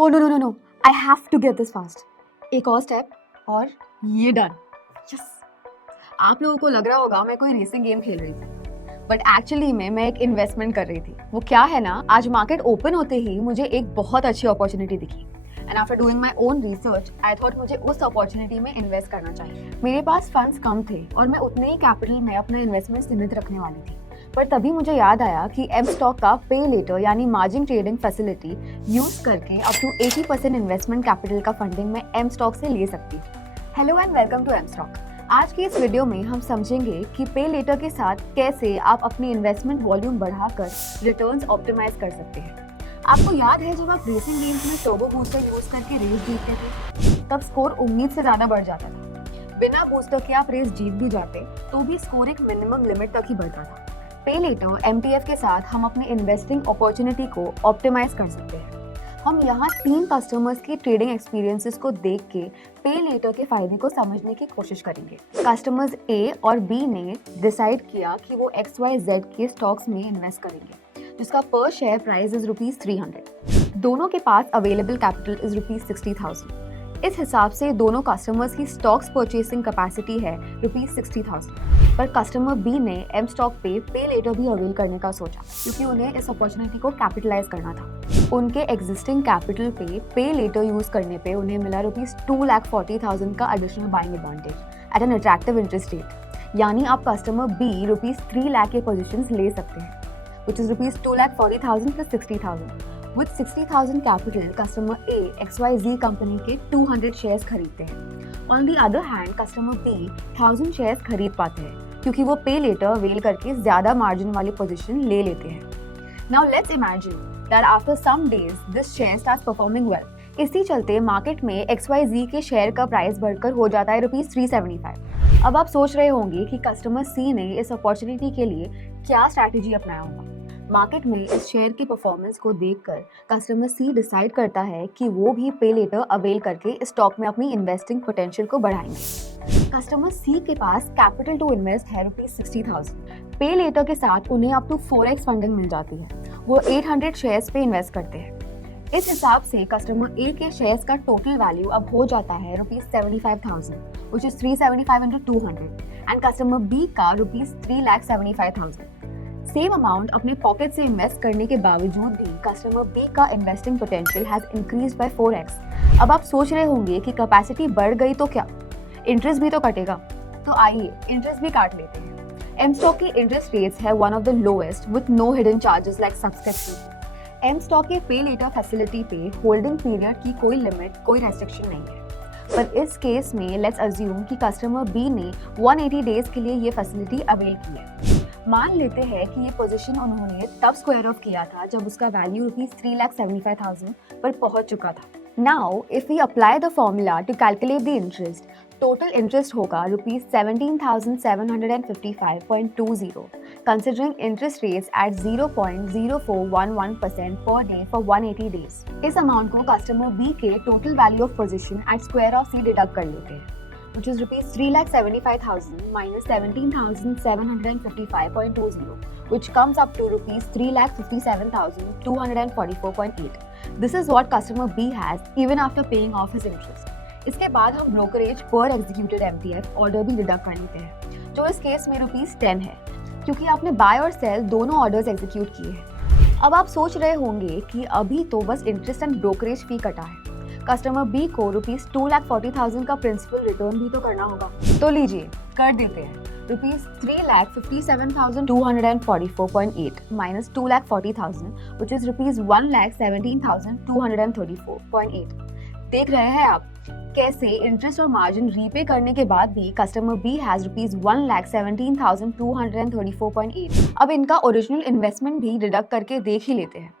Oh no no no no! I have to get this fast. एक और step और ये डन. Yes. आप लोगों को लग रहा होगा मैं कोई रेसिंग गेम खेल रही थी, बट एक्चुअली मैं एक इन्वेस्टमेंट कर रही थी. वो क्या है ना, आज मार्केट ओपन होते ही मुझे एक बहुत अच्छी अपॉर्चुनिटी दिखी and after doing my own research I thought मुझे उस अपॉर्चुनिटी में इन्वेस्ट करना चाहिए. मेरे पास फंड्स कम थे और मैं उतने ही कैपिटल में अपना इन्वेस्टमेंट सीमित रखने वाली थी. पर तभी मुझे याद आया कि एम स्टॉक का पे लेटर यानी मार्जिन ट्रेडिंग फैसिलिटी यूज करके अप टू 80% इन्वेस्टमेंट कैपिटल का फंडिंग मैं एम स्टॉक से ले सकती हूँ. Hello and welcome to M stock. आज की इस वीडियो में हम समझेंगे कि पे लेटर के साथ कैसे आप अपनी इन्वेस्टमेंट वॉल्यूम बढ़ाकर रिटर्न्स ऑप्टिमाइज कर सकते हैं. आपको याद है जब आप रेसिंग गेम्स में टर्बो बूस्टर यूज करके रेस जीतते थे, तब स्कोर उम्मीद से ज्यादा बढ़ जाता था. बिना बूस्टर के आप रेस जीत भी जाते तो भी स्कोर एक मिनिमम लिमिट तक ही बढ़ता था. पे लेटर एमटीएफ के साथ हम अपने इन्वेस्टिंग अपॉर्चुनिटी को ऑप्टिमाइज कर सकते हैं. हम यहाँ 3 कस्टमर्स की ट्रेडिंग एक्सपीरियंसेस को देख के पे लेटर के फायदे को समझने की कोशिश करेंगे. कस्टमर्स ए और बी ने डिसाइड किया कि वो XYZ के स्टॉक्स में इन्वेस्ट करेंगे जिसका पर शेयर प्राइस इज ₹300. दोनों के पास अवेलेबल कैपिटल इज ₹60,000. इस हिसाब से दोनों कस्टमर्स की स्टॉक्स परचेसिंग कैपेसिटी है ₹60,000. पर कस्टमर बी ने एम स्टॉक पे लेटर भी अवेल करने का सोचा क्योंकि उन्हें इस अपॉर्चुनिटी को कैपिटलाइज करना था. उनके existing capital pay later use करने पे उन्हें मिला ₹2,40,000 का additional buying advantage at an attractive interest rate. यानी आप कस्टमर बी ₹3 लाख के पोजीशंस ले सकते हैं which is ₹2,40,000 plus 60,000. With 60,000 capital, customer A XYZ company के 200 शेयर्स खरीदते हैं. On the other hand, customer B 1000 shares खरीद पाते हैं क्योंकि वो पे लेटर अवेल करके ज्यादा मार्जिन वाली पोजीशन ले लेते हैं. Now let's imagine that after some days this share starts performing well. इसी चलते मार्केट में XYZ के शेयर का प्राइस बढ़कर हो जाता है ₹375. अब आप सोच रहे होंगे कि कस्टमर C ने इस अपॉर्चुनिटी के लिए क्या स्ट्रैटेजी अपनाया होगा. मार्केट में इस शेयर की परफॉर्मेंस को देखकर कस्टमर सी डिसाइड करता है कि वो भी पे लेटर अवेल करके स्टॉक में अपनी इन्वेस्टिंग पोटेंशियल को बढ़ाएंगे. कस्टमर सी के पास कैपिटल टू इन्वेस्ट है ₹60,000. पे लेटर के साथ उन्हें अप टू 4x फंडिंग मिल जाती है. वो 800 शेयर्स पे इन्वेस्ट करते हैं. इस हिसाब से कस्टमर ए के शेयर्स का टोटल वैल्यू अब हो जाता है ₹75,000 which is 375 into 200 and customer B का ₹3,75,000. सेम अमाउंट अपने पॉकेट से इन्वेस्ट करने के बावजूद भी कस्टमर बी का investing potential has increase by 4x. अब आप सोच रहे होंगे कि कैपेसिटी बढ़ गई तो क्या, इंटरेस्ट भी तो कटेगा. तो आइए इंटरेस्ट भी काट लेते हैं. एम स्टॉक की इंटरेस्ट रेट्स है one of the lowest with no hidden charges like subscription. M stock के पे लेटर फैसिलिटी पे होल्डिंग पीरियड की कोई लिमिट, कोई रेस्ट्रिक्शन नहीं है. पर इस केस में लेट्स अज्यूम कि कस्टमर बी ने 180 डेज के लिए ये फैसिलिटी अवेल की है. मान लेते हैं कि ये पोजीशन उन्होंने तब स्क्वायर ऑफ किया था जब उसका वैल्यू ₹3,75,000 पर पहुंच चुका था. Now if we apply the formula to calculate the interest, total interest होगा ₹17,755.20 considering interest rates at 0.0411% per day for 180 days. इस अमाउंट को कस्टमर बी के total value of position at square off C deduct कर लेते हैं which is ₹3,75,000 minus 17,755.20 which comes up to ₹3,57,244.8. This is what customer B has even after paying off his interest. इसके बाद हम brokerage पर executed MTF order भी deduct कर लेते हैं जो इस केस में ₹10 है क्योंकि आपने बाय और सेल दोनों ऑर्डर्स एग्जीक्यूट किए हैं. अब आप सोच रहे होंगे कि अभी तो बस इंटरेस्ट एंड ब्रोकरेज फी कटा है, कस्टमर बी को ₹2,40,000 का प्रिंसिपल रिटर्न भी तो करना होगा. तो लीजिए कर देते हैं. ₹3,57,244.8 माइनस 2,40,000 which is ₹1,17,234.8. देख रहे हैं आप कैसे इंटरेस्ट और मार्जिन रीपे करने के बाद भी कस्टमर बी हैज ₹1,17,234.8. अब इनका ओरिजिनल इन्वेस्टमेंट भी डिडक्ट करके देख ही लेते हैं.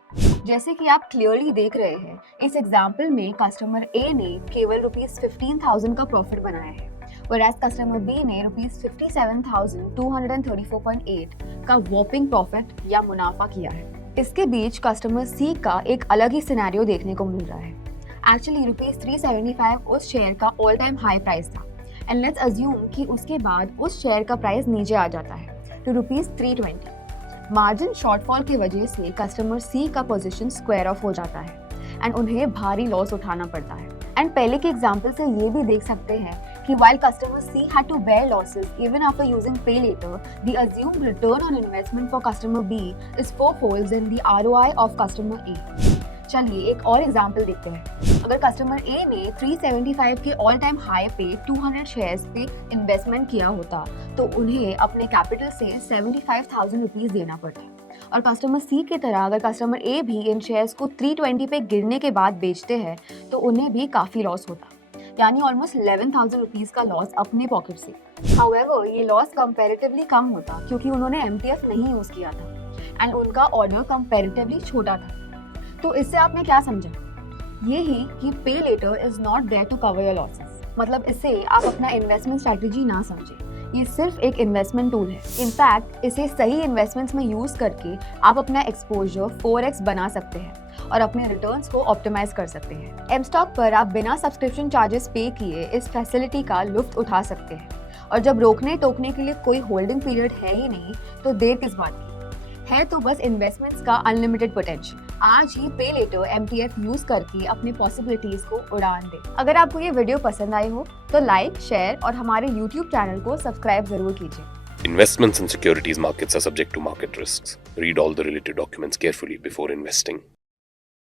जैसे कि आप क्लियरली देख रहे हैं इस एग्जाम्पल में कस्टमर ए ने केवल ₹15,000 का प्रॉफिट बनाया है whereas कस्टमर बी ने ₹57,234.8 का वॉपिंग प्रॉफिट या मुनाफा किया है. इसके बीच कस्टमर सी का एक अलग ही सिनेरियो देखने को मिल रहा है. एक्चुअली ₹375 उस शेयर का ऑल टाइम हाई प्राइस था एंड लेट्स अज्यूम कि उसके बाद उस शेयर का प्राइस नीचे आ जाता है तो ₹320. मार्जिन शॉर्टफॉल की वजह से कस्टमर सी का पोजीशन स्क्वायर ऑफ हो जाता है एंड उन्हें भारी लॉस उठाना पड़ता है। एंड पहले के एग्जाम्पल से ये भी देख सकते हैं कि while customer C had to bear losses even after using pay later, the assumed return on investment for customer B is fourfold than the ROI of customer A. चलिए एक और एग्जाम्पल देखते हैं। अगर कस्टमर ए ने 375 के ऑल टाइम हाई पे 200 shares पे इन्वेस्टमेंट किया होता तो उन्हें अपने कैपिटल से 75,000 रुपीज देना पड़ता। और कस्टमर सी की तरह अगर कस्टमर ए भी इन शेयर्स को 320 पे गिरने के बाद बेचते हैं तो उन्हें भी काफ़ी लॉस होता, यानी ऑलमोस्ट 11,000 रुपीज़ का लॉस अपने पॉकेट से। हाउएवर ये लॉस कंपैरेटिवली कम होता क्योंकि उन्होंने MTF नहीं यूज़ किया था एंड उनका ऑर्डर कंपैरेटिवली छोटा था। तो इससे आपने क्या समझा? ये ही कि pay later is not there to cover your losses. मतलब इससे आप अपना इन्वेस्टमेंट स्ट्रैटेजी ना समझें, ये सिर्फ एक इन्वेस्टमेंट टूल है। इनफैक्ट इसे सही इन्वेस्टमेंट्स में यूज करके आप अपना एक्सपोजर 4x बना सकते हैं और अपने रिटर्न्स को ऑप्टिमाइज कर सकते हैं। एम स्टॉक पर आप बिना सब्सक्रिप्शन चार्जेस पे किए इस फैसिलिटी का लुत्फ उठा सकते हैं। और जब रोकने टोकने के लिए कोई होल्डिंग पीरियड है ही नहीं तो देर किस बात की है? तो बस इन्वेस्टमेंट्स का अनलिमिटेड पोटेंशियल। आज ही पे लेटर MTF यूज करके अपनी पॉसिबिलिटीज को उड़ान दे। अगर आपको ये वीडियो पसंद आई हो तो लाइक, शेयर और हमारे YouTube चैनल को सब्सक्राइब जरूर कीजिए। Investments in securities markets are subject to market risks. Read all the related documents carefully before investing.